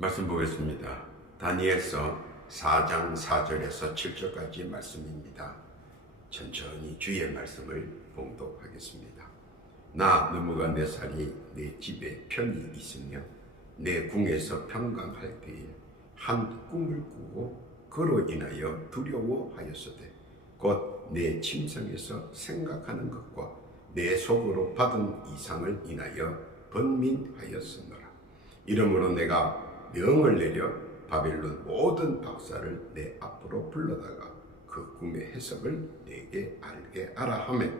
말씀 보겠습니다. 다니엘서 4장 4절에서 7절까지 말씀입니다. 천천히 주의 말씀을 봉독하겠습니다. 나 느부갓네살이 내 집에 편히 있으며 내 궁에서 평강할 때에 한 꿈을 꾸고 그로 인하여 두려워하였으되 곧 내 침상에서 생각하는 것과 내 속으로 받은 이상을 인하여 번민하였으므라. 이러므로 내가 명을 내려 바벨론 모든 박사를 내 앞으로 불러다가 그 꿈의 해석을 내게 알게 하라 하매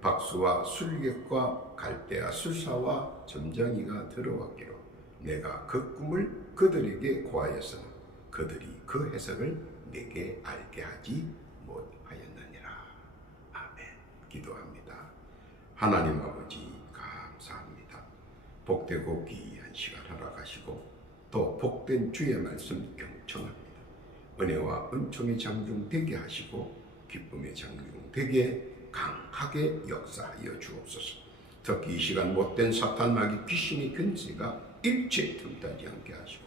박수와 술객과 갈대아 술사와 점장이가 들어왔기로 내가 그 꿈을 그들에게 고하였으나 그들이 그 해석을 내게 알게 하지 못하였느니라. 아멘. 기도합니다. 하나님 아버지 감사합니다. 복되고 귀한 시간 허락하시고 또 복된 주의 말씀 경청합니다. 은혜와 은총의 장중 되게 하시고 기쁨의 장중 되게 강하게 역사하여 주옵소서. 특히 이 시간 못된 사탄 마귀 귀신의 근세가 일체 틈타지 않게 하시고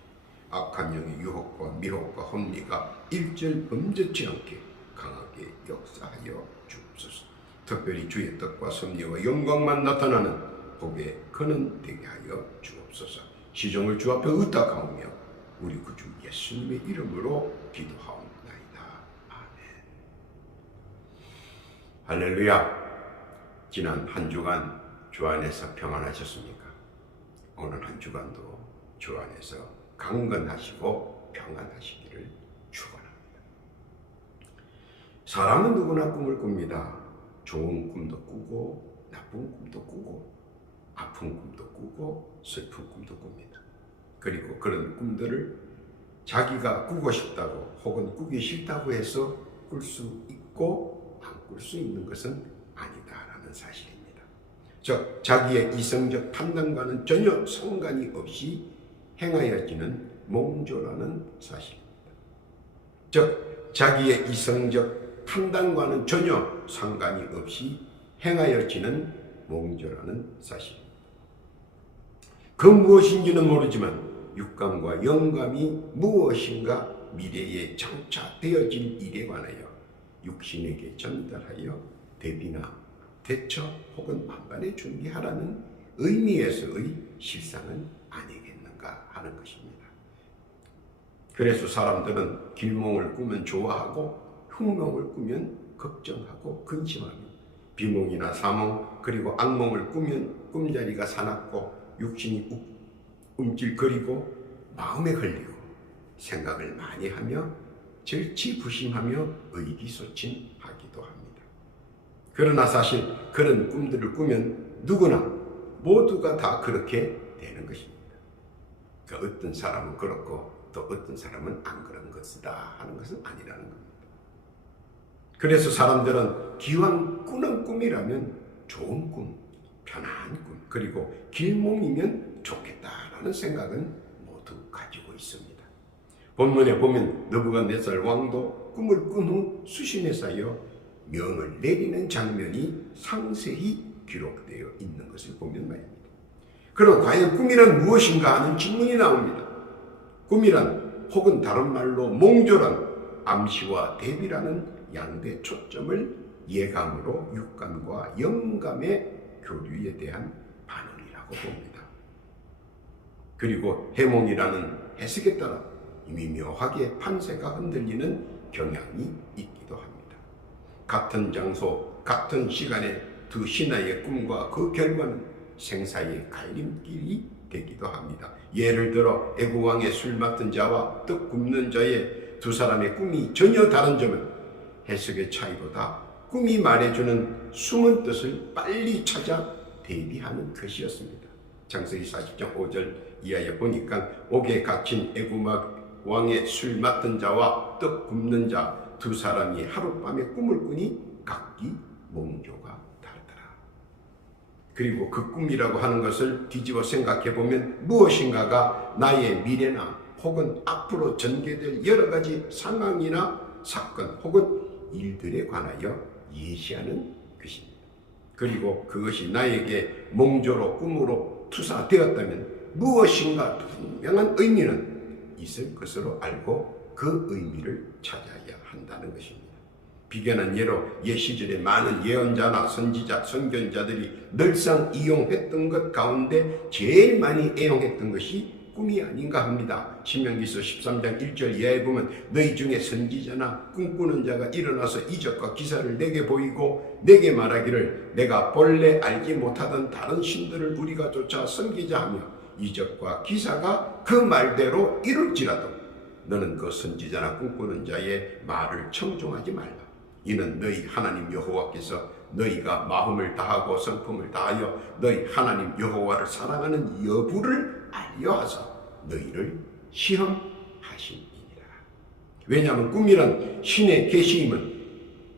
악한 영의 유혹과 미혹과 혼미가 일절 범죄치 않게 강하게 역사하여 주옵소서. 특별히 주의 뜻과 섭리와 영광만 나타나는 복의 근원 되게 하여 주옵소서. 시종을 주 앞에 의탁하오며 우리 구주 예수님의 이름으로 기도하옵나이다. 아멘. 할렐루야. 지난 한 주간 주 안에서 평안하셨습니까? 오늘 한 주간도 주 안에서 강건하시고 평안하시기를 축원합니다. 사람은 누구나 꿈을 꿉니다. 좋은 꿈도 꾸고 나쁜 꿈도 꾸고 아픈 꿈도 꾸고 슬픈 꿈도 꿉니다. 그리고 그런 꿈들을 자기가 꾸고 싶다고 혹은 꾸기 싫다고 해서 꿀 수 있고 안 꿀 수 있는 것은 아니다라는 사실입니다. 즉 자기의 이성적 판단과는 전혀 상관이 없이 행하여지는 몽조라는 사실입니다. 즉 자기의 이성적 판단과는 전혀 상관이 없이 행하여지는 몽조라는 사실입니다. 그 무엇인지는 모르지만 육감과 영감이 무엇인가 미래에 장차되어질 일에 관하여 육신에게 전달하여 대비나 대처 혹은 만반의 준비하라는 의미에서의 실상은 아니겠는가 하는 것입니다. 그래서 사람들은 길몽을 꾸면 좋아하고 흉몽을 꾸면 걱정하고 근심하며 비몽이나 사몽 그리고 악몽을 꾸면 꿈자리가 사납고 육신이 움찔거리고 마음에 걸리고 생각을 많이 하며 절치부심하며 의기소침하기도 합니다. 그러나 사실 그런 꿈들을 꾸면 누구나 모두가 다 그렇게 되는 것입니다. 그 어떤 사람은 그렇고 또 어떤 사람은 안 그런 것이다 하는 것은 아니라는 겁니다. 그래서 사람들은 기왕 꾸는 꿈이라면 좋은 꿈, 편안한 꿈, 그리고 길몽이면 좋겠다라는 생각은 모두 가지고 있습니다. 본문에 보면 느부갓네살 왕도 꿈을 꾼 후 수심에 쌓여 명을 내리는 장면이 상세히 기록되어 있는 것을 보면 말입니다. 그럼 과연 꿈이란 무엇인가 하는 질문이 나옵니다. 꿈이란 혹은 다른 말로 몽조란 암시와 대비라는 양대 초점을 예감으로 육감과 영감의 교류에 대한 반응이라고 봅니다. 그리고 해몽이라는 해석에 따라 미묘하게 판세가 흔들리는 경향이 있기도 합니다. 같은 장소, 같은 시간에 두 신하의 꿈과 그 결과는 생사의 갈림길이 되기도 합니다. 예를 들어 애국왕의 술 맡은 자와 떡 굽는 자의 두 사람의 꿈이 전혀 다른 점은 해석의 차이보다 꿈이 말해주는 숨은 뜻을 빨리 찾아 대비하는 것이었습니다. 창세기 40장 5절 이하에 보니까 옥에 갇힌 애굽 왕의 술 맡은 자와 떡 굽는 자 두 사람이 하룻밤에 꿈을 꾸니 각기 몽조가 다르더라. 그리고 그 꿈이라고 하는 것을 뒤집어 생각해 보면 무엇인가가 나의 미래나 혹은 앞으로 전개될 여러 가지 상황이나 사건 혹은 일들에 관하여 예시하는 것입니다. 그리고 그것이 나에게 몽조로 꿈으로 투사되었다면 무엇인가 분명한 의미는 있을 것으로 알고 그 의미를 찾아야 한다는 것입니다. 비견한 예로 옛 시절에 많은 예언자나 선지자, 선견자들이 늘상 이용했던 것 가운데 제일 많이 애용했던 것이 꿈이 아닌가 합니다. 신명기서 13장 1절 이하에 보면 너희 중에 선지자나 꿈꾸는 자가 일어나서 이적과 기사를 내게 보이고 내게 말하기를 내가 본래 알지 못하던 다른 신들을 우리가 쫓아 섬기자 하며 이적과 기사가 그 말대로 이룰지라도 너는 그 선지자나 꿈꾸는 자의 말을 청종하지 말라. 이는 너희 하나님 여호와께서 너희가 마음을 다하고 성품을 다하여 너희 하나님 여호와를 사랑하는 여부를 알려 하사 너희를 시험하심이니라. 왜냐하면 꿈이란 신의 계시임은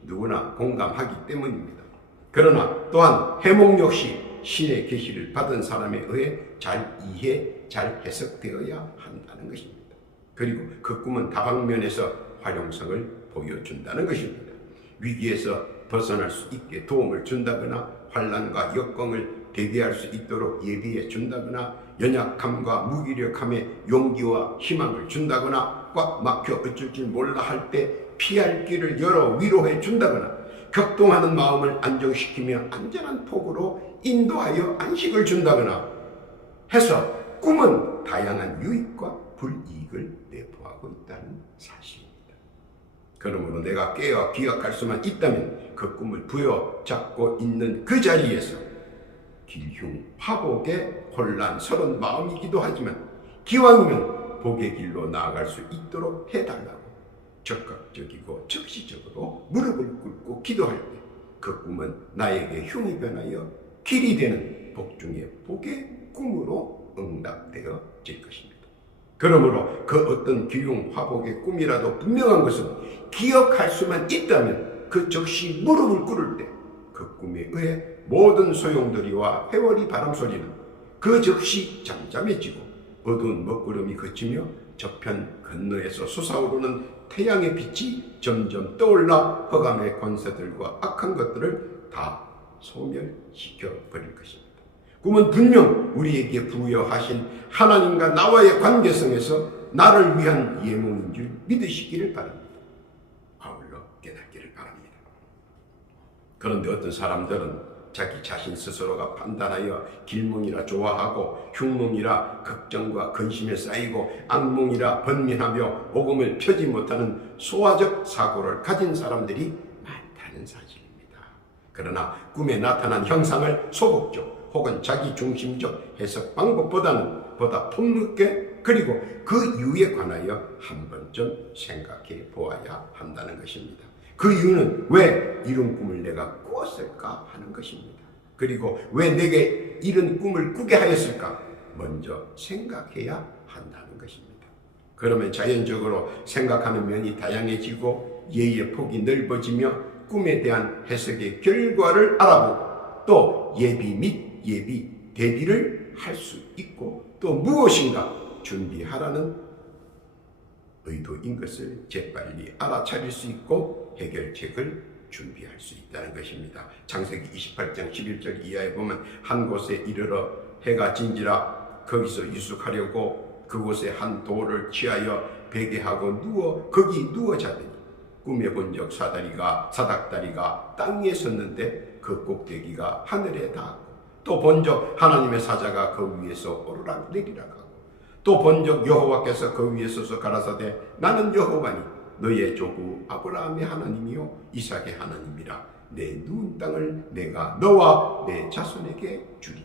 누구나 공감하기 때문입니다. 그러나 또한 해몽 역시 신의 계시를 받은 사람에 의해 잘 이해, 잘 해석되어야 한다는 것입니다. 그리고 그 꿈은 다방면에서 활용성을 보여준다는 것입니다. 위기에서 벗어날 수 있게 도움을 준다거나 환난과 역경을 대비할 수 있도록 예비해 준다거나 연약함과 무기력함에 용기와 희망을 준다거나 꽉 막혀 어쩔 줄 몰라 할 때 피할 길을 열어 위로해 준다거나 격동하는 마음을 안정시키며 안전한 폭으로 인도하여 안식을 준다거나 해서 꿈은 다양한 유익과 불이익을 내포하고 있다는 사실입니다. 그러므로 내가 깨어 기억할 수만 있다면 그 꿈을 부여잡고 있는 그 자리에서 길흉, 화복의 혼란스러운 마음이기도 하지만 기왕이면 복의 길로 나아갈 수 있도록 해달라고 적극적이고 적시적으로 무릎을 꿇고 기도할 때 그 꿈은 나에게 흉이 변하여 길이 되는 복 중의 복의 꿈으로 응답되어질 것입니다. 그러므로 그 어떤 기흉, 화복의 꿈이라도 분명한 것은 기억할 수만 있다면 그 즉시 무릎을 꿇을 때 그 꿈에 의해 모든 소용돌이와 회오리 바람소리는 그 즉시 잠잠해지고 어두운 먹구름이 그치며 저편 건너에서 솟아오르는 태양의 빛이 점점 떠올라 흑암의 권세들과 악한 것들을 다 소멸시켜 버릴 것입니다. 꿈은 분명 우리에게 부여하신 하나님과 나와의 관계성에서 나를 위한 예몽인 줄 믿으시기를 바랍니다. 아울러 깨닫기를 바랍니다. 그런데 어떤 사람들은 자기 자신 스스로가 판단하여 길몽이라 좋아하고 흉몽이라 걱정과 근심에 쌓이고 악몽이라 번민하며 복음을 펴지 못하는 소화적 사고를 가진 사람들이 많다는 사실입니다. 그러나 꿈에 나타난 형상을 소극적 혹은 자기중심적 해석 방법보다는 보다 폭넓게 그리고 그 이유에 관하여 한 번쯤 생각해 보아야 한다는 것입니다. 그 이유는 왜 이런 꿈을 내가 꾸었을까 하는 것입니다. 그리고 왜 내게 이런 꿈을 꾸게 하였을까 먼저 생각해야 한다는 것입니다. 그러면 자연적으로 생각하는 면이 다양해지고 예의 폭이 넓어지며 꿈에 대한 해석의 결과를 알아보고 또 예비 및 예비 대비를 할 수 있고 또 무엇인가 준비하라는 의도인 것을 재빨리 알아차릴 수 있고 해결책을 준비할 수 있다는 것입니다. 창세기 28장 11절 이하에 보면 한 곳에 이르러 해가 진지라 거기서 유숙하려고 그곳에 한 돌을 취하여 베개하고 거기 누워 자더니 꿈에 본 적 사닥다리가 땅에 섰는데 그 꼭대기가 하늘에 닿았고 또 본 적 하나님의 사자가 그 위에서 오르락 내리락 하고 또 본 적 여호와께서 그 위에 서서 가라사대 나는 여호와니 너의 조부 아브라함의 하나님이요 이삭의 하나님이라 내 누운 땅을 내가 너와 내 자손에게 주리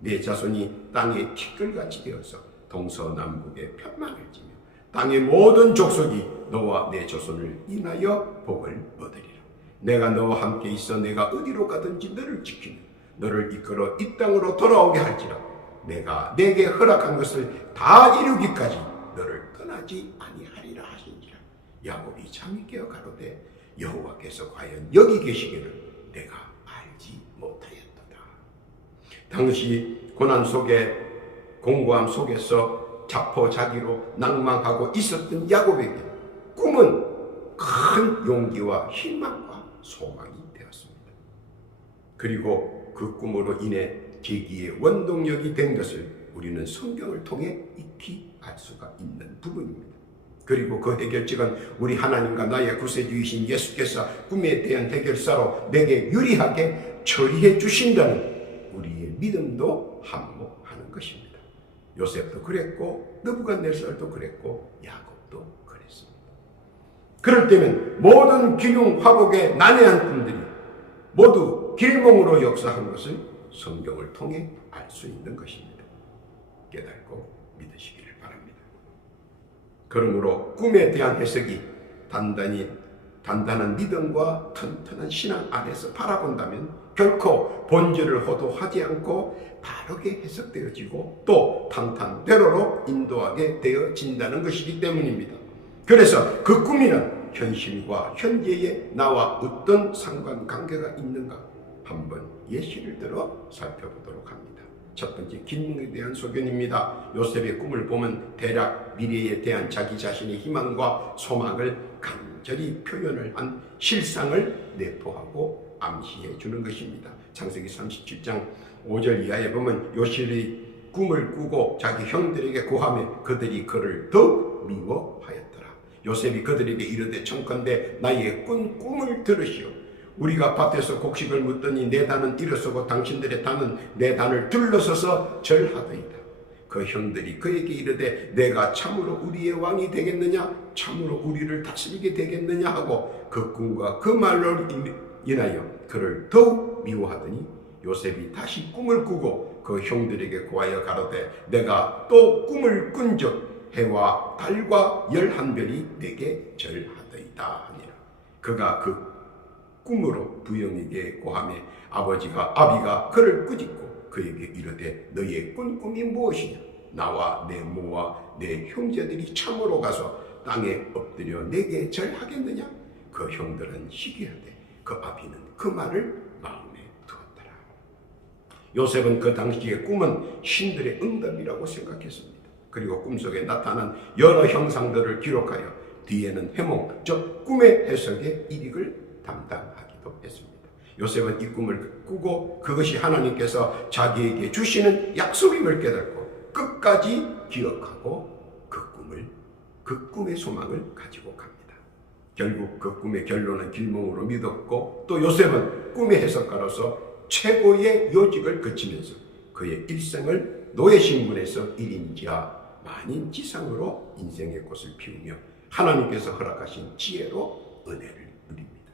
내 자손이 땅의 티끌같이 되어서 동서남북의 편만을 지며 땅의 모든 족속이 너와 내 자손을 인하여 복을 얻으리라. 내가 너와 함께 있어 내가 어디로 가든지 너를 지키며 너를 이끌어 이 땅으로 돌아오게 할지라 내가 내게 허락한 것을 다 이루기까지 너를 떠나지 아니하리라 하신지라. 야곱이 잠이 깨어 가로되 여호와께서 과연 여기 계시기를 내가 알지 못하였도다. 당시 고난 속에 공고함 속에서 자포자기로 낭망하고 있었던 야곱에게 꿈은 큰 용기와 희망과 소망이 되었습니다. 그리고 그 꿈으로 인해 계기의 원동력이 된 것을 우리는 성경을 통해 익히 알 수가 있는 부분입니다. 그리고 그 해결책은 우리 하나님과 나의 구세주이신 예수께서 꿈에 대한 해결사로 내게 유리하게 처리해 주신다는 우리의 믿음도 한몫하는 것입니다. 요셉도 그랬고 느부갓네살도 그랬고 야곱도 그랬습니다. 그럴 때면 모든 균형 화복에 난해한 꿈들이 모두 길몽으로 역사한 것을 성경을 통해 알 수 있는 것입니다. 깨닫고 믿으시기를 바랍니다. 그러므로 꿈에 대한 해석이 단단한 믿음과 튼튼한 신앙 안에서 바라본다면 결코 본질을 호도하지 않고 바르게 해석되어지고 또 탄탄대로로 인도하게 되어진다는 것이기 때문입니다. 그래서 그 꿈이란 현실과 현재의 나와 어떤 상관관계가 있는가 한번 예시를 들어 살펴보도록 합니다. 첫 번째, 길몽에 대한 소견입니다. 요셉의 꿈을 보면 대략 미래에 대한 자기 자신의 희망과 소망을 간절히 표현을 한 실상을 내포하고 암시해 주는 것입니다. 창세기 37장 5절 이하에 보면 요셉이 꿈을 꾸고 자기 형들에게 고하며 그들이 그를 더욱 미워하였더라. 요셉이 그들에게 이르되 청컨대 나의 꿈을 들으시오. 우리가 밭에서 곡식을 묻더니 내 단은 일어서고 당신들의 단은 내 단을 둘러서서 절하더이다. 그 형들이 그에게 이르되 내가 참으로 우리의 왕이 되겠느냐, 참으로 우리를 다스리게 되겠느냐 하고 그 꿈과 그 말로 인하여 그를 더욱 미워하더니 요셉이 다시 꿈을 꾸고 그 형들에게 고하여 가로되 내가 또 꿈을 꾼즉 해와 달과 11별이 내게 절하더이다 하니라. 그가 그 꿈으로 부영에게 고하며 아비가 그를 꾸짖고 그에게 이르되 너의 꾼 꿈이 무엇이냐? 나와 내 모와 내 형제들이 참으로 가서 땅에 엎드려 내게 절하겠느냐? 그 형들은 시기하되 그 아비는 그 말을 마음에 두었더라. 요셉은 그 당시의 꿈은 신들의 응답이라고 생각했습니다. 그리고 꿈속에 나타난 여러 형상들을 기록하여 뒤에는 해몽, 즉 꿈의 해석의 일익을 담당하기도 했습니다. 요셉은 이 꿈을 꾸고 그것이 하나님께서 자기에게 주시는 약속임을 깨닫고 끝까지 기억하고 그 꿈의 소망을 가지고 갑니다. 결국 그 꿈의 결론은 길몽으로 믿었고 또 요셉은 꿈의 해석가로서 최고의 요직을 거치면서 그의 일생을 노예 신분에서 1인지하 만인지상으로 인생의 꽃을 피우며 하나님께서 허락하신 지혜로 은혜를 누립니다.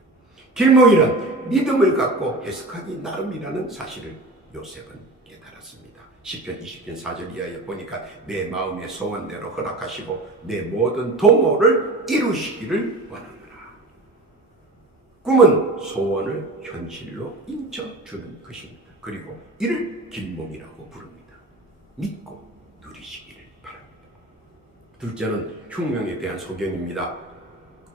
길몽이란 믿음을 갖고 해석하기 나름이라는 사실을 요셉은 깨달았습니다. 시편 20편 4절 이하에 보니까 내 마음의 소원대로 허락하시고 내 모든 도모를 이루시기를 원하노라. 꿈은 소원을 현실로 인쳐주는 것입니다. 그리고 이를 길몽이라고 부릅니다. 믿고 누리시기를 바랍니다. 둘째는 흉명에 대한 소견입니다.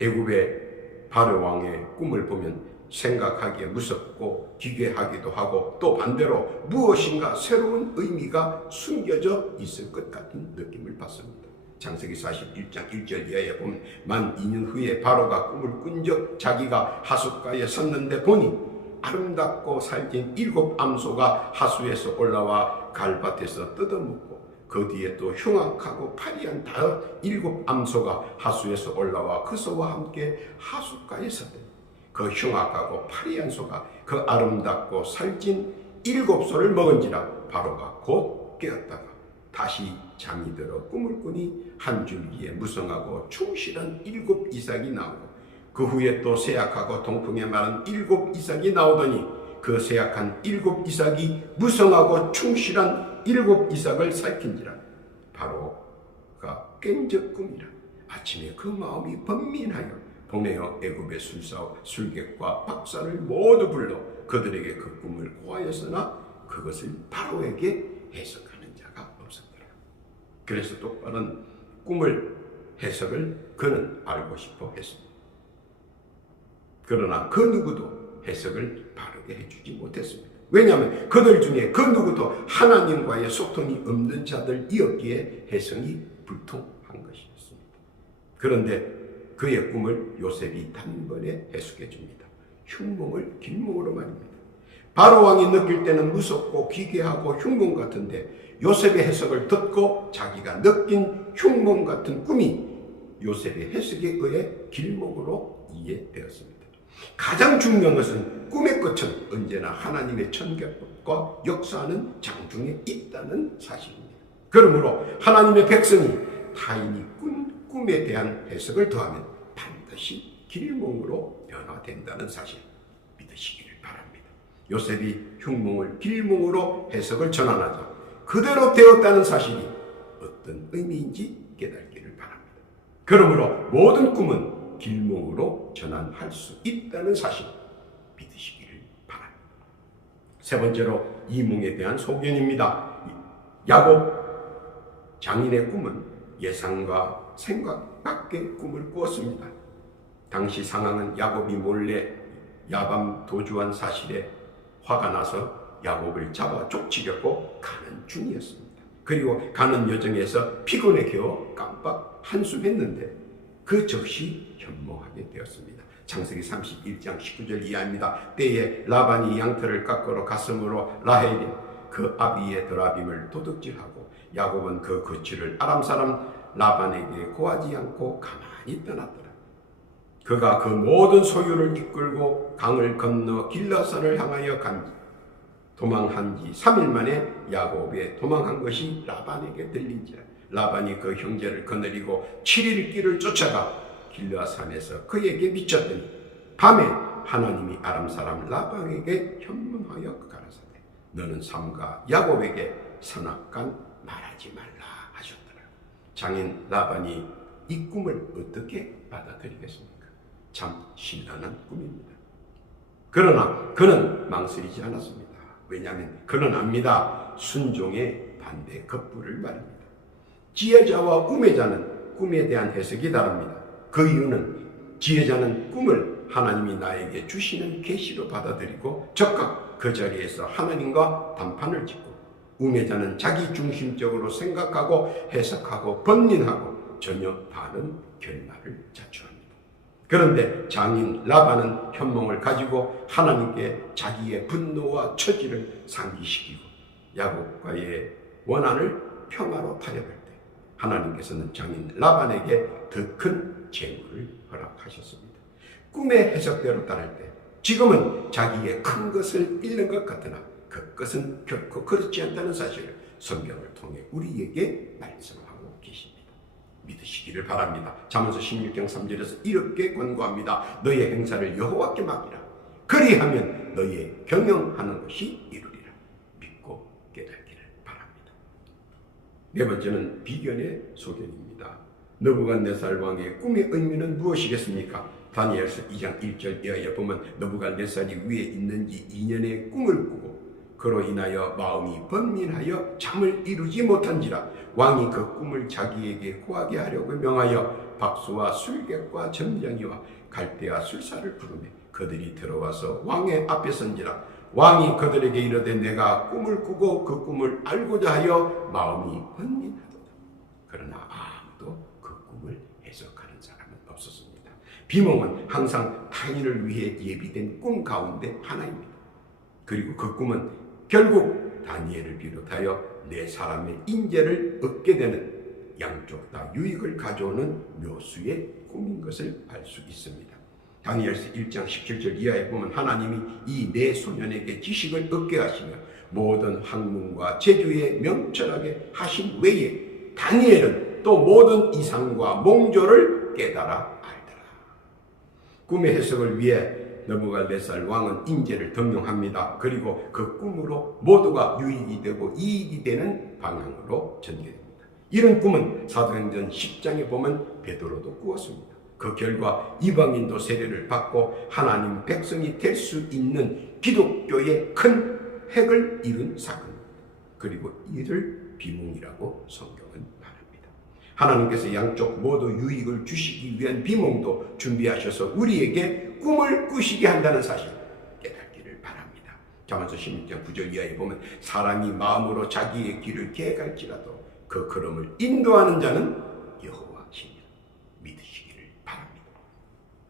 애굽의 바로 왕의 꿈을 보면 생각하기에 무섭고 기괴하기도 하고 또 반대로 무엇인가 새로운 의미가 숨겨져 있을 것 같은 느낌을 받습니다. 창세기 41장 1절 이하에 보면 만 2년 후에 바로가 꿈을 꾼적 자기가 하숫가에 섰는데 보니 아름답고 살찐 7 암소가 하수에서 올라와 갈밭에서 뜯어먹고 그 뒤에 또 흉악하고 파리한 7 암소가 하수에서 올라와 그 소와 함께 하숫가에 섰더니 그 흉악하고 파리한 소가 그 아름답고 살찐 7 소를 먹은지라 바로가 곧 깨었다가 다시 잠이 들어 꿈을 꾸니 한 줄기에 무성하고 충실한 7 이삭이 나오고 그 후에 또 쇠약하고 동풍에 마른 7 이삭이 나오더니 그 쇠약한 7 이삭이 무성하고 충실한 7 이삭을 살핀지라 바로가 깬적 꿈이라. 아침에 그 마음이 번민하여 보내어 애굽의 술객과 박사를 모두 불러 그들에게 그 꿈을 고하였으나 그것을 바로에게 해석하는 자가 없었더라. 그래서 똑바른 꿈을 해석을 그는 알고 싶어 했습니다. 그러나 그 누구도 해석을 바르게 해주지 못했습니다. 왜냐하면 그들 중에 그 누구도 하나님과의 소통이 없는 자들이었기에 해석이 불통한 것이었습니다. 그런데 그의 꿈을 요셉이 단번에 해석해 줍니다. 흉몽을 길몽으로 말입니다. 바로 왕이 느낄 때는 무섭고 기괴하고 흉몽 같은데 요셉의 해석을 듣고 자기가 느낀 흉몽 같은 꿈이 요셉의 해석에 의해 길몽으로 이해되었습니다. 가장 중요한 것은 꿈의 끝은 언제나 하나님의 천계법과 역사하는 장중에 있다는 사실입니다. 그러므로 하나님의 백성이 타인이 꾼 꿈에 대한 해석을 더하면 반드시 길몽으로 변화된다는 사실 믿으시기를 바랍니다. 요셉이 흉몽을 길몽으로 해석을 전환하자 그대로 되었다는 사실이 어떤 의미인지 깨닫기를 바랍니다. 그러므로 모든 꿈은 길몽으로 전환할 수 있다는 사실 믿으시기를 바랍니다. 세 번째로 이몽에 대한 소견입니다. 야곱 장인의 꿈은 예상과 생각 밖의 꿈을 꾸었습니다. 당시 상황은 야곱이 몰래 야밤 도주한 사실에 화가 나서 야곱을 잡아 쫓으려고 가는 중이었습니다. 그리고 가는 여정에서 피곤해 겨워 깜빡 한숨했는데 그 즉시 현몽하게 되었습니다. 창세기 31장 19절 이하입니다. 때에 라반이 양털을 깎으러 갔으므로 라헬이 그 아비의 드라빔을 도둑질하고 야곱은 그 거취를 아람 사람 라반에게 고하지 않고 가만히 떠났더라. 그가 그 모든 소유를 이끌고 강을 건너 길라산을 향하여 도망한 지 3일 만에 야곱의 도망한 것이 라반에게 들린지라. 라반이 그 형제를 거느리고 7일 길을 쫓아가 길라산에서 그에게 미쳤더니 밤에 하나님이 아람 사람 라반에게 현몽하여 가라사대 너는 삼가 야곱에게 선악간 말하지 말라 하셨더라. 장인 라반이 이 꿈을 어떻게 받아들이겠습니까? 참 신랄한 꿈입니다. 그러나 그는 망설이지 않았습니다. 왜냐하면 그는 압니다. 순종의 반대 겉불을 말입니다. 지혜자와 우매자는 꿈에 대한 해석이 다릅니다. 그 이유는 지혜자는 꿈을 하나님이 나에게 주시는 계시로 받아들이고 즉각 그 자리에서 하나님과 담판을 짓고, 우매자는 자기 중심적으로 생각하고 해석하고 번민하고 전혀 다른 결말을 자초합니다. 그런데 장인 라반은 현몽을 가지고 하나님께 자기의 분노와 처지를 상기시키고 야곱과의 원한을 평화로 타협할 때 하나님께서는 장인 라반에게 더 큰 재물을 허락하셨습니다. 꿈의 해석대로 따를 때 지금은 자기의 큰 것을 잃는 것 같으나 그 것은 결코 그렇지 않다는 사실을 성경을 통해 우리에게 말씀하고 계십니다. 믿으시기를 바랍니다. 잠언서 16장 3절에서 이렇게 권고합니다. 너의 행사를 여호와께 맡기라. 그리하면 너의 경영하는 것이 이루리라. 믿고 깨닫기를 바랍니다. 네 번째는 비견의 소견입니다. 느부갓네살 왕의 꿈의 의미는 무엇이겠습니까? 다니엘서 2장 1절 이하에 보면 느부갓네살이 위에 있는지 2년의 꿈을 꾸고 그로 인하여 마음이 번민하여 잠을 이루지 못한지라 왕이 그 꿈을 자기에게 고하게 하려고 명하여 박수와 술객과 점장이와 갈대와 술사를 부르매 그들이 들어와서 왕의 앞에 선지라 왕이 그들에게 이르되 내가 꿈을 꾸고 그 꿈을 알고자 하여 마음이 번민하도다. 그러나 아무도 그 꿈을 해석하는 사람은 없었습니다. 비몽은 항상 타인을 위해 예비된 꿈 가운데 하나입니다. 그리고 그 꿈은 결국 다니엘을 비롯하여 네 사람의 인재를 얻게 되는 양쪽 다 유익을 가져오는 묘수의 꿈인 것을 알 수 있습니다. 다니엘서 1장 17절 이하에 보면 하나님이 이 네 소년에게 지식을 얻게 하시며 모든 학문과 재주에 명철하게 하신 외에 다니엘은 또 모든 이상과 몽조를 깨달아 알더라. 꿈의 해석을 위해 느부갓네살 왕은 인재를 등용합니다. 그리고 그 꿈으로 모두가 유익이 되고 이익이 되는 방향으로 전개됩니다. 이런 꿈은 사도행전 10장에 보면 베드로도 꾸었습니다. 그 결과 이방인도 세례를 받고 하나님 백성이 될 수 있는 기독교의 큰 획을 이룬 사건입니다. 그리고 이를 비몽이라고 성경은 말합니다. 하나님께서 양쪽 모두 유익을 주시기 위한 비몽도 준비하셔서 우리에게 꿈을 꾸시게 한다는 사실 깨닫기를 바랍니다. 잠언서 16장 9절 이하에 보면 사람이 마음으로 자기의 길을 계갈지라도 그 걸음을 인도하는 자는 여호와시니 믿으시기를 바랍니다.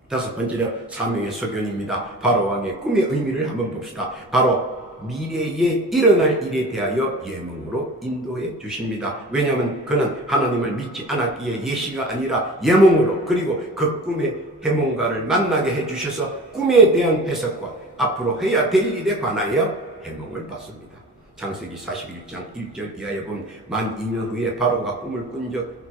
다섯 번째로 사명의 소견입니다. 바로왕의 꿈의 의미를 한번 봅시다. 바로 미래에 일어날 일에 대하여 예몽으로 인도해 주십니다. 왜냐하면 그는 하나님을 믿지 않았기에 예시가 아니라 예몽으로, 그리고 그 꿈의 해몽가를 만나게 해주셔서 꿈에 대한 해석과 앞으로 해야 될 일에 관하여 해몽을 받습니다. 창세기 41장 1절 이하에 보면 만 2년 후에 바로가 꿈을 꾼 적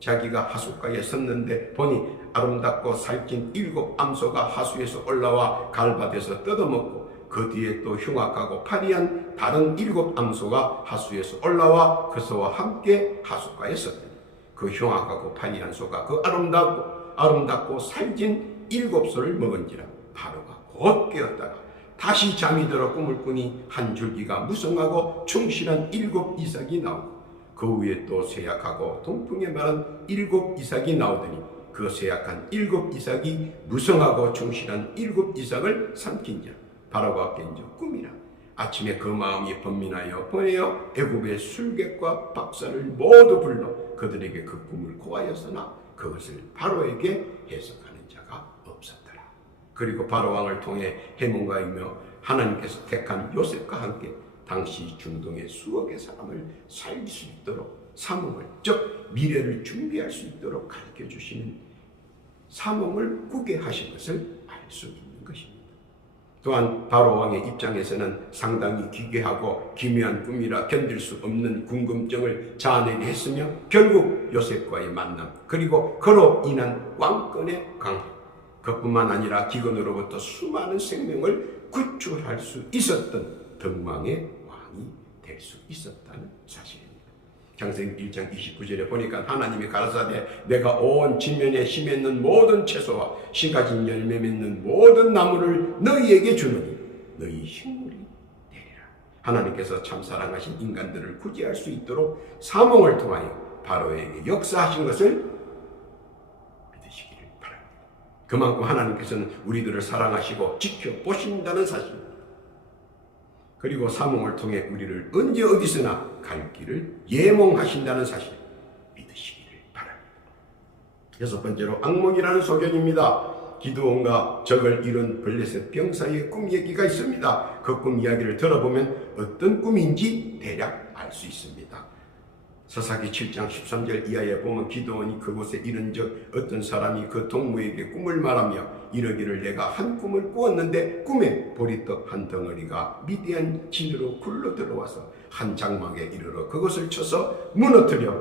자기가 하숫가에 섰는데 보니 아름답고 살찐 7 암소가 하수에서 올라와 갈밭에서 뜯어먹고 그 뒤에 또 흉악하고 파리한 다른 7 암소가 하수에서 올라와 그소와 함께 하숫가에 섰더니 그 흉악하고 파리한 소가 그 아름답고 살찐 7소를 먹은지라 바로가 곧 깨었다가 다시 잠이 들어 꿈을 꾸니 한 줄기가 무성하고 충실한 7 이삭이 나오고 그 위에 또 쇠약하고 동풍에 마른 7 이삭이 나오더니 그 쇠약한 7 이삭이 무성하고 충실한 7 이삭을 삼킨지라 바로가 깬 적 꿈이라. 아침에 그 마음이 번민하여 보내어 애굽의 술객과 박사를 모두 불러 그들에게 그 꿈을 고하였으나 그것을 바로에게 해석하는 자가 없었더라. 그리고 바로왕을 통해 해몽가이며 하나님께서 택한 요셉과 함께 당시 중동의 수억의 사람을 살릴 수 있도록 사몽을, 즉 미래를 준비할 수 있도록 가르쳐 주시는 사몽을 꾸게 하신 것을 알 수 있는 것입니다. 또한 바로왕의 입장에서는 상당히 기괴하고 기묘한 꿈이라 견딜 수 없는 궁금증을 자아내게 했으며 결국 요셉과의 만남, 그리고 그로 인한 왕권의 강화, 그뿐만 아니라 기근으로부터 수많은 생명을 구출할 수 있었던 등왕의 왕이 될 수 있었다는 사실입니다. 창세기 1장 29절에 보니까 하나님이 가라사대 내가 온 지면에 심있는 모든 채소와 씨 가진 열매 맺는 모든 나무를 너희에게 주노니 너희 식물이 되리라. 하나님께서 참 사랑하신 인간들을 구제할 수 있도록 사몽을 통하여 바로에게 역사하신 것을 믿으시기를 바랍니다. 그만큼 하나님께서는 우리들을 사랑하시고 지켜보신다는 사실, 그리고 사몽을 통해 우리를 언제 어디서나 갈 길을 예몽하신다는 사실 믿으시기를 바랍니다. 여섯 번째로 악몽이라는 소견입니다. 기드온과 적을 이룬 블레셋 병사의 꿈 얘기가 있습니다. 그 꿈 이야기를 들어보면 어떤 꿈인지 대략 알 수 있습니다. 사사기 7장 13절 이하에 보면 기드온이 그곳에 이른 적 어떤 사람이 그 동무에게 꿈을 말하며 이르기를 내가 한 꿈을 꾸었는데 꿈에 보리떡 한 덩어리가 미디안 진으로 굴러 들어와서 한 장막에 이르러 그것을 쳐서 무너뜨려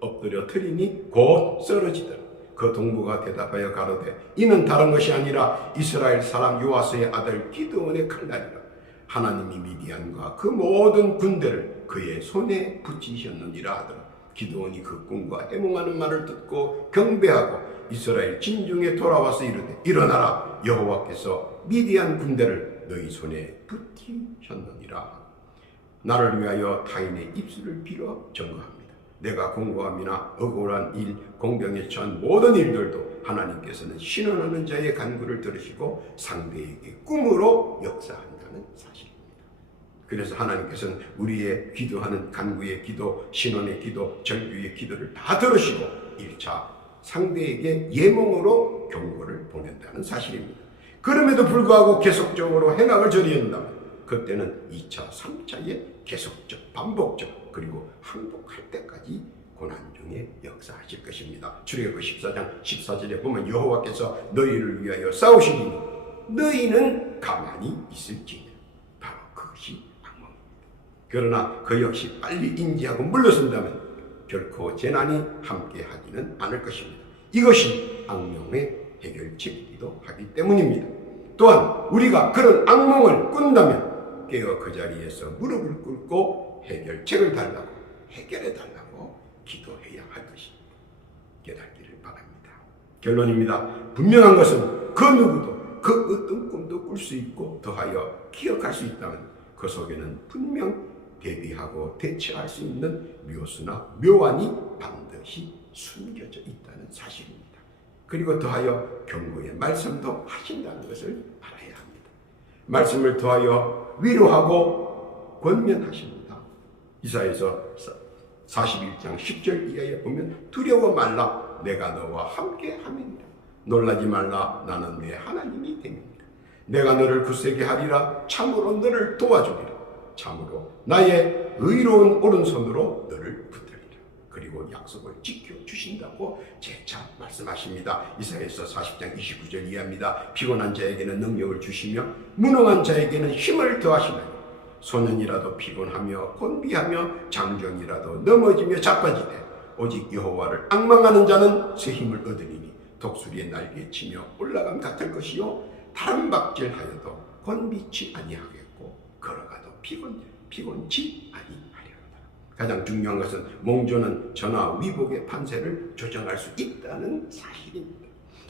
엎드려 트리니 곧 쓰러지더라. 그 동무가 대답하여 가로되 이는 다른 것이 아니라 이스라엘 사람 요아스의 아들 기드온의 칼날이라. 하나님이 미디안과 그 모든 군대를 그의 손에 붙이셨느니라 하더라. 기드온이 그 꿈과 해몽하는 말을 듣고 경배하고 이스라엘 진중에 돌아와서 이르되 일어나라, 여호와께서 미디안 군대를 너희 손에 붙이셨느니라. 나를 위하여 타인의 입술을 빌어 증거합니다. 내가 공고함이나 억울한 일, 공경에 처한 모든 일들도 하나님께서는 신원하는 자의 간구를 들으시고 상대에게 꿈으로 역사한다는 사실입니다. 그래서 하나님께서는 우리의 기도하는 간구의 기도, 신원의 기도, 절규의 기도를 다 들으시고 1차 상대에게 예몽으로 경고를 보낸다는 사실입니다. 그럼에도 불구하고 계속적으로 행악을 저지른다면 그때는 2차, 3차에 계속적, 반복적, 그리고 항복할 때까지 고난 중에 역사하실 것입니다. 출애굽기 14장 14절에 보면 여호와께서 너희를 위하여 싸우시리니 너희는 가만히 있을지니라. 바로 그것이 악몽입니다. 그러나 그 역시 빨리 인지하고 물러선다면 결코 재난이 함께 하지는 않을 것입니다. 이것이 악몽의 해결책이기도 하기 때문입니다. 또한 우리가 그런 악몽을 꾼다면 깨어 그 자리에서 무릎을 꿇고 해결책을 달라고, 해결해 달라고 기도해야 할 것입니다. 깨닫기를 바랍니다. 결론입니다. 분명한 것은 그 누구도 그 어떤 꿈도 꿀 수 있고 더하여 기억할 수 있다면 그 속에는 분명 대비하고 대처할 수 있는 묘수나 묘안이 반드시 숨겨져 있다는 사실입니다. 그리고 더하여 경고의 말씀도 하신다는 것을 알아야 합니다. 말씀을 더하여 위로하고 권면하십니다. 이사야서 41장 10절 이하에 보면 두려워 말라 내가 너와 함께 함이니라. 놀라지 말라. 나는 내 하나님이 됨이니라. 내가 너를 굳세게 하리라. 참으로 너를 도와주리라. 참으로 나의 의로운 오른손으로 너를 붙들리라. 그리고 약속을 지켜주신다고 재차 말씀하십니다. 이사야서 40장 29절 이하입니다. 피곤한 자에게는 능력을 주시며 무능한 자에게는 힘을 더하시나니 소년이라도 피곤하며 곤비하며 장정이라도 넘어지며 자빠지되 오직 여호와를 앙망하는 자는 새 힘을 얻으리니 독수리의 날개에 치며 올라감 같을 것이요 다른 박질하여도 곤비치 아니하겠고 걸어가도 피곤치 아니하리로다. 가장 중요한 것은 몽조는 전화 위복의 판세를 조정할 수 있다는 사실입니다.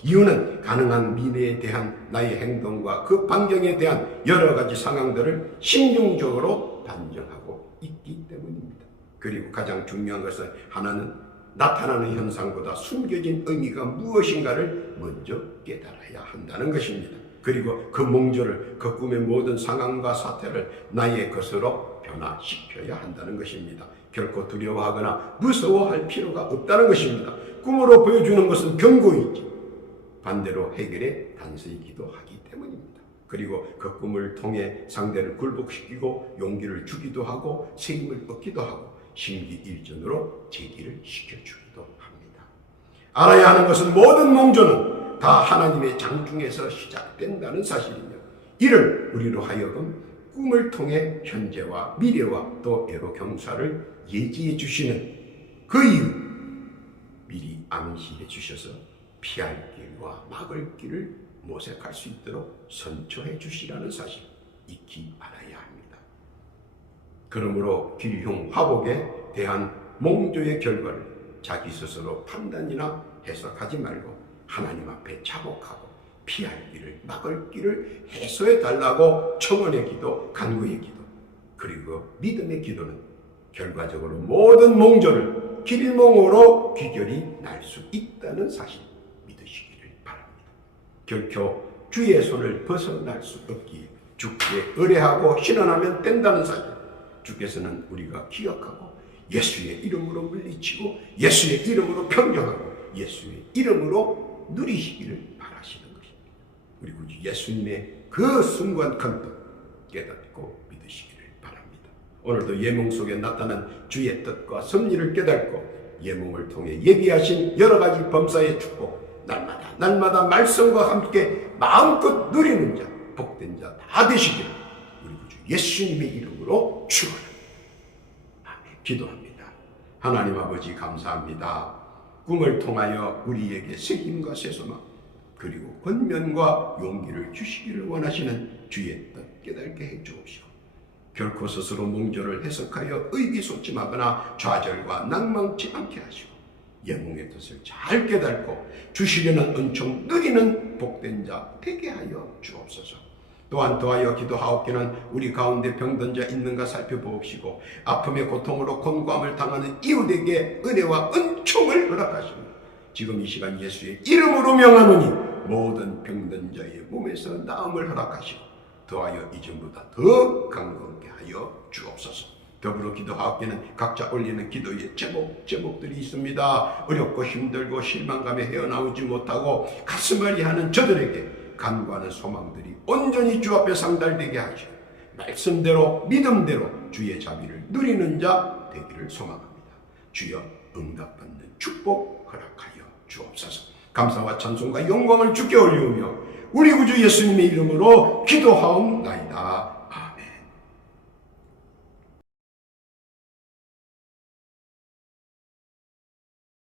이유는 가능한 미래에 대한 나의 행동과 그 반경에 대한 여러 가지 상황들을 신중적으로 반정하고 있기 때문입니다. 그리고 가장 중요한 것은 하나는 나타나는 현상보다 숨겨진 의미가 무엇인가를 먼저 깨달아야 한다는 것입니다. 그리고 그 몽조를, 그 꿈의 모든 상황과 사태를 나의 것으로 변화시켜야 한다는 것입니다. 결코 두려워하거나 무서워할 필요가 없다는 것입니다. 꿈으로 보여주는 것은 경고이지 반대로 해결의 단서이기도 하기 때문입니다. 그리고 그 꿈을 통해 상대를 굴복시키고 용기를 주기도 하고 새 힘을 얻기도 하고 심기일전으로 제기를 시켜주기도 합니다. 알아야 하는 것은 모든 몽조는 다 하나님의 장중에서 시작된다는 사실이며 이를 우리로 하여금 꿈을 통해 현재와 미래와 또 애로 경사를 예지해 주시는 그 이유 미리 암시해 주셔서 피할 길과 막을 길을 모색할 수 있도록 선처해 주시라는 사실 잊지 말아야 합니다. 그러므로 길흉 화복에 대한 몽조의 결과를 자기 스스로 판단이나 해석하지 말고 하나님 앞에 자복하고 피할 길을 막을 길을 해소해 달라고 청원의 기도, 간구의 기도, 그리고 믿음의 기도는 결과적으로 모든 몽조를 길몽으로 귀결이 날 수 있다는 사실 믿으시기를 바랍니다. 결코 주의 손을 벗어날 수 없기에 주께 의뢰하고 신원하면 된다는 사실 주께서는 우리가 기억하고 예수의 이름으로 물리치고 예수의 이름으로 평정하고 예수의 이름으로 누리시기를 바라시는 것입니다. 우리 구주 예수님의 그 순간 큰뜻 깨닫고 믿으시기를 바랍니다. 오늘도 예몽 속에 나타난 주의 뜻과 섭리를 깨닫고 예몽을 통해 예비하신 여러 가지 범사의 축복 날마다 말씀과 함께 마음껏 누리는 자 복된 자 다 되시기를 우리 구주 예수님의 이름으로 축원합니다. 아멘. 기도합니다. 하나님 아버지 감사합니다. 꿈을 통하여 우리에게 새 힘과 새 소망 그리고 권면과 용기를 주시기를 원하시는 주의 뜻 깨닫게 해 주옵시고 결코 스스로 몽조를 해석하여 의기소침하거나 좌절과 낭망치 않게 하시고 예몽의 뜻을 잘 깨닫고 주시려는 은총 누리는 복된 자 되게 하여 주옵소서. 또한 더하여 기도하옵기는 우리 가운데 병든 자 있는가 살펴보옵시고 아픔의 고통으로 곤고함을 당하는 이웃에게 은혜와 은총을 허락하시고 지금 이 시간 예수의 이름으로 명하노니 모든 병든 자의 몸에서 나음을 허락하시고 더하여 이전보다 더 강건케 하여 주옵소서. 더불어 기도하옵기는 각자 올리는 기도의 제목들이 있습니다. 어렵고 힘들고 실망감에 헤어나오지 못하고 가슴앓이 하는 저들에게 간구하는 소망들이 온전히 주 앞에 상달되게 하시고 말씀대로 믿음대로 주의 자비를 누리는 자 되기를 소망합니다. 주여 응답받는 축복 허락하여 주옵소서. 감사와 찬송과 영광을 주께 올리우며 우리 구주 예수님의 이름으로 기도하옵나이다.